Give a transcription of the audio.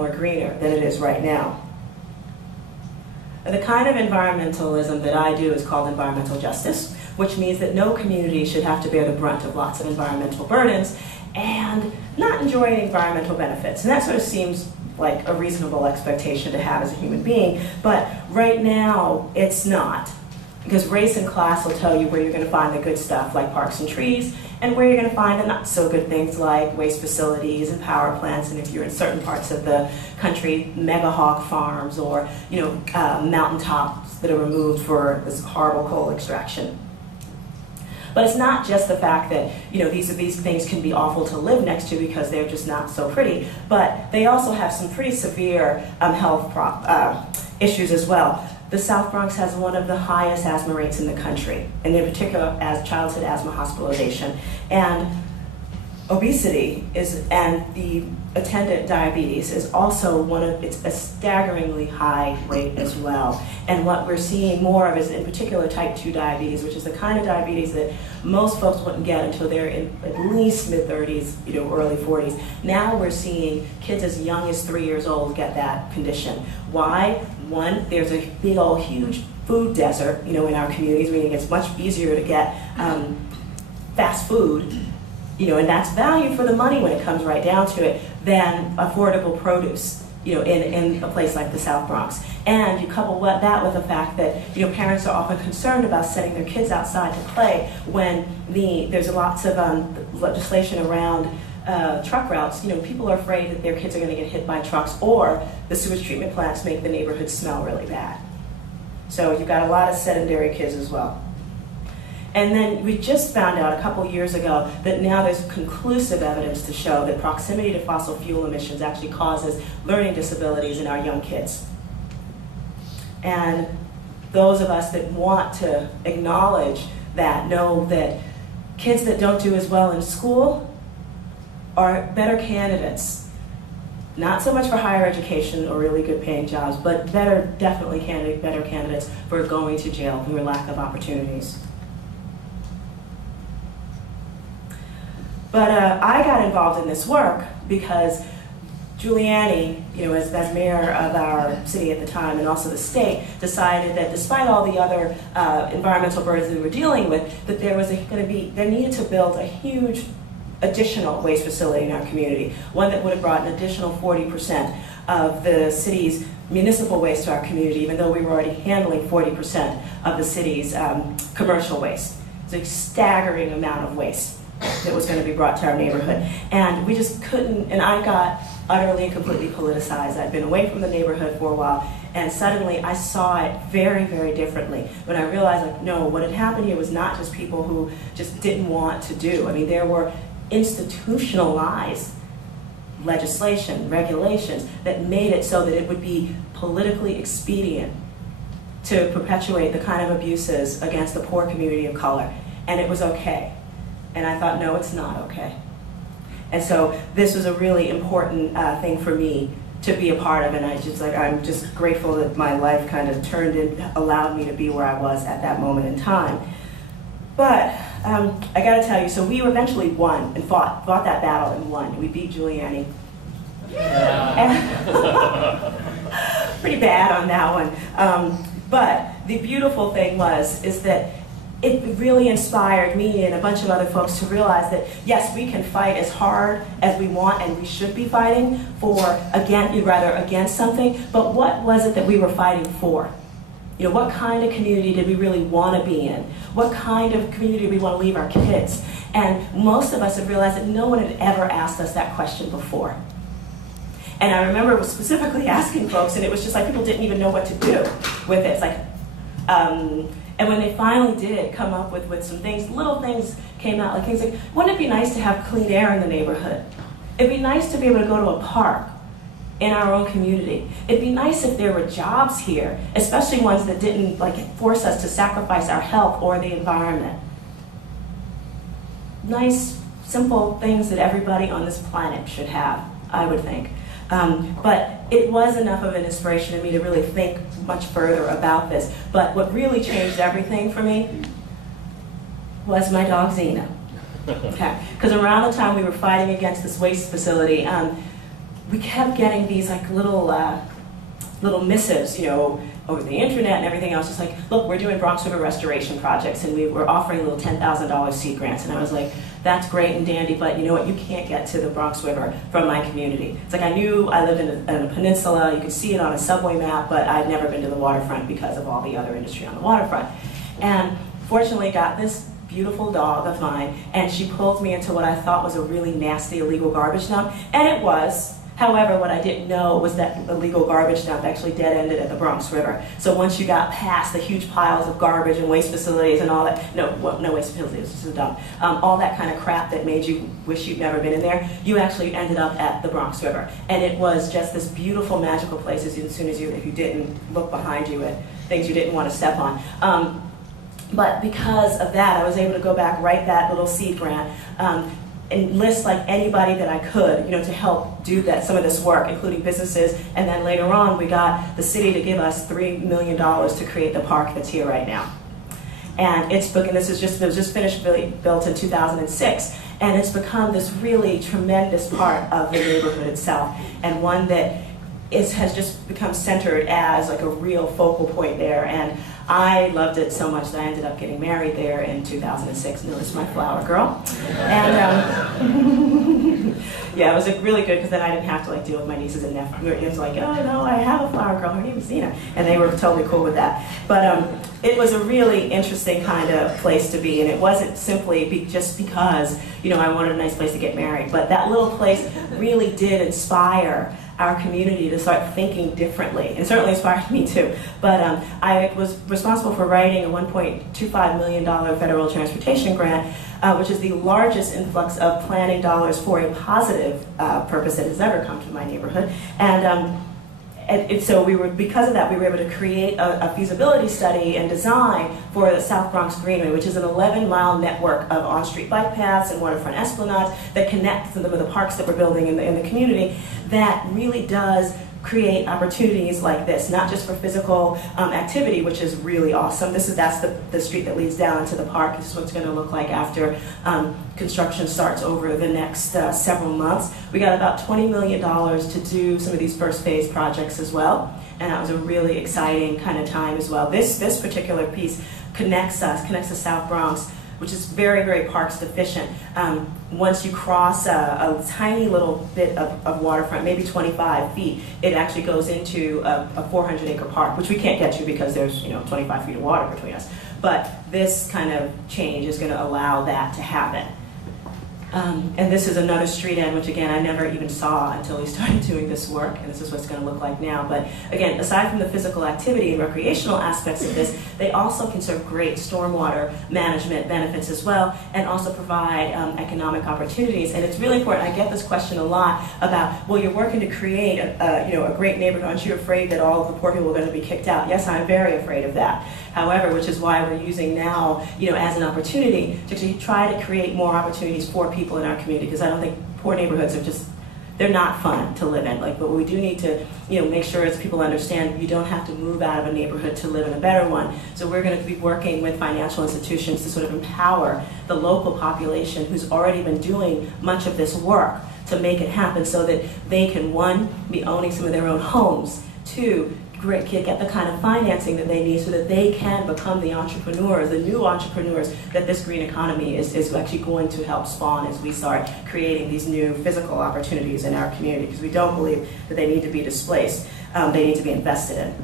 more greener than it is right now. The kind of environmentalism that I do is called environmental justice, which means that no community should have to bear the brunt of lots of environmental burdens and not enjoy any environmental benefits. And that sort of seems like a reasonable expectation to have as a human being, but right now it's not. Because race and class will tell you where you're going to find the good stuff, like parks and trees, and where you're going to find the not so good things like waste facilities and power plants, and if you're in certain parts of the country, mega hog farms or mountaintops that are removed for this horrible coal extraction. But it's not just the fact that these things can be awful to live next to because they're just not so pretty, but they also have some pretty severe health issues as well. The South Bronx has one of the highest asthma rates in the country, and in particular as childhood asthma hospitalization. And obesity and the attendant diabetes is also it's a staggeringly high rate as well. And what we're seeing more of is in particular type 2 diabetes, which is the kind of diabetes that most folks wouldn't get until they're in at least mid-30s, early 40s. Now we're seeing kids as young as 3 years old get that condition. Why? One, there's a big old huge food desert, in our communities, meaning it's much easier to get fast food, and that's value for the money when it comes right down to it, than affordable produce, in a place like the South Bronx. And you couple that with the fact that, parents are often concerned about sending their kids outside to play when there's lots of legislation around truck routes. People are afraid that their kids are going to get hit by trucks, or the sewage treatment plants make the neighborhood smell really bad. So you've got a lot of sedentary kids as well. And then we just found out a couple years ago that now there's conclusive evidence to show that proximity to fossil fuel emissions actually causes learning disabilities in our young kids. And those of us that want to acknowledge that know that kids that don't do as well in school are better candidates. Not so much for higher education or really good paying jobs, but definitely better candidates for going to jail through a lack of opportunities. But I got involved in this work because Giuliani, as mayor of our city at the time and also the state, decided that despite all the other environmental burdens that we were dealing with, that there needed to build a huge additional waste facility in our community, one that would have brought an additional 40% of the city's municipal waste to our community, even though we were already handling 40% of the city's commercial waste. It's a staggering amount of waste that was going to be brought to our neighborhood. And we just couldn't, and I got utterly and completely politicized. I'd been away from the neighborhood for a while, and suddenly I saw it very, very differently. When I realized, no, what had happened here was not just people who just didn't want to do. I mean, there were institutionalized legislation, regulations that made it so that it would be politically expedient to perpetuate the kind of abuses against the poor community of color. And it was okay. And I thought, no, it's not okay. And so this was a really important thing for me to be a part of, and I'm just grateful that my life kind of allowed me to be where I was at that moment in time. But I got to tell you, so we eventually won and fought that battle and won. We beat Giuliani. Pretty bad on that one. But the beautiful thing is that it really inspired me and a bunch of other folks to realize that, yes, we can fight as hard as we want, and we should be fighting against something, but what was it that we were fighting for? What kind of community did we really want to be in? What kind of community did we want to leave our kids? And most of us have realized that no one had ever asked us that question before. And I remember specifically asking folks, and it was just like people didn't even know what to do with it. It's like, and when they finally did come up with some things, little things came out, like things like, wouldn't it be nice to have clean air in the neighborhood? It'd be nice to be able to go to a park in our own community. It'd be nice if there were jobs here, especially ones that didn't force us to sacrifice our health or the environment. Nice, simple things that everybody on this planet should have, I would think. But it was enough of an inspiration to me to really think much further about this. But what really changed everything for me was my dog Xena. Okay, because around the time we were fighting against this waste facility, we kept getting these like little missives, you know, over the internet and everything else. Just like, look, we're doing Bronx River restoration projects, and we were offering little $10,000 seed grants. And I was like, that's great and dandy, but you know what? You can't get to the Bronx River from my community. It's like I knew I lived in a peninsula. You could see it on a subway map, but I'd never been to the waterfront because of all the other industry on the waterfront. And fortunately, got this beautiful dog of mine, and she pulled me into what I thought was a really nasty illegal garbage dump, and it was. However, what I didn't know was that illegal garbage dump actually dead-ended at the Bronx River. So once you got past the huge piles of garbage and waste facilities and all that, no waste facilities, it was just a dump, all that kind of crap that made you wish you'd never been in there, you actually ended up at the Bronx River. And it was just this beautiful, magical place as soon as you, if you didn't look behind you at things you didn't want to step on. But because of that, I was able to go back, write that little seed grant, enlist like anybody that I could, you know, to help do that, some of this work, including businesses. And then later on, we got the city to give us $3 million to create the park that's here right now. And it was just finished, built in 2006. And it's become this really tremendous part of the neighborhood itself, and one that has just become centered as like a real focal point there. And I loved it so much that I ended up getting married there in 2006. Notice my flower girl. And yeah, it was really good because then I didn't have to like deal with my nieces and nephews. It was like, oh no, I have a flower girl. Her name is Zena, and they were totally cool with that. But it was a really interesting kind of place to be, and it wasn't simply just because you know I wanted a nice place to get married, but that little place really did inspire our community to start thinking differently, and certainly inspired me too. But I was responsible for writing a $1.25 million federal transportation grant, which is the largest influx of planning dollars for a positive purpose that has ever come to my neighborhood. And so because of that, we were able to create a feasibility study and design for the South Bronx Greenway, which is an 11-mile network of on-street bike paths and waterfront esplanades that connect some of the parks that we're building in the community, that really does create opportunities like this, not just for physical activity, which is really awesome. That's the street that leads down into the park. This is what it's going to look like after construction starts over the next several months. We got about $20 million to do some of these first phase projects as well, and that was a really exciting kind of time as well. This particular piece connects the South Bronx, which is very, very parks deficient. Once you cross a tiny little bit of waterfront, maybe 25 feet, it actually goes into a 400-acre park, which we can't get to because there's 25 feet of water between us. But this kind of change is going to allow that to happen. And this is another street end, which again, I never even saw until we started doing this work, and this is what it's going to look like now. But again, aside from the physical activity and recreational aspects of this, they also can serve great stormwater management benefits as well, and also provide economic opportunities. And it's really important. I get this question a lot about, well, you're working to create a great neighborhood. Aren't you afraid that all of the poor people are going to be kicked out? Yes, I'm very afraid of that. However, which is why we're using now, as an opportunity to actually try to create more opportunities for people in our community, because I don't think poor neighborhoods are they're not fun to live in. But we do need to, make sure as people understand you don't have to move out of a neighborhood to live in a better one. So we're going to be working with financial institutions to sort of empower the local population who's already been doing much of this work to make it happen, so that they can, one, be owning some of their own homes, two, get the kind of financing that they need so that they can become the entrepreneurs, the new entrepreneurs that this green economy is actually going to help spawn as we start creating these new physical opportunities in our community, because we don't believe that they need to be displaced. They need to be invested in.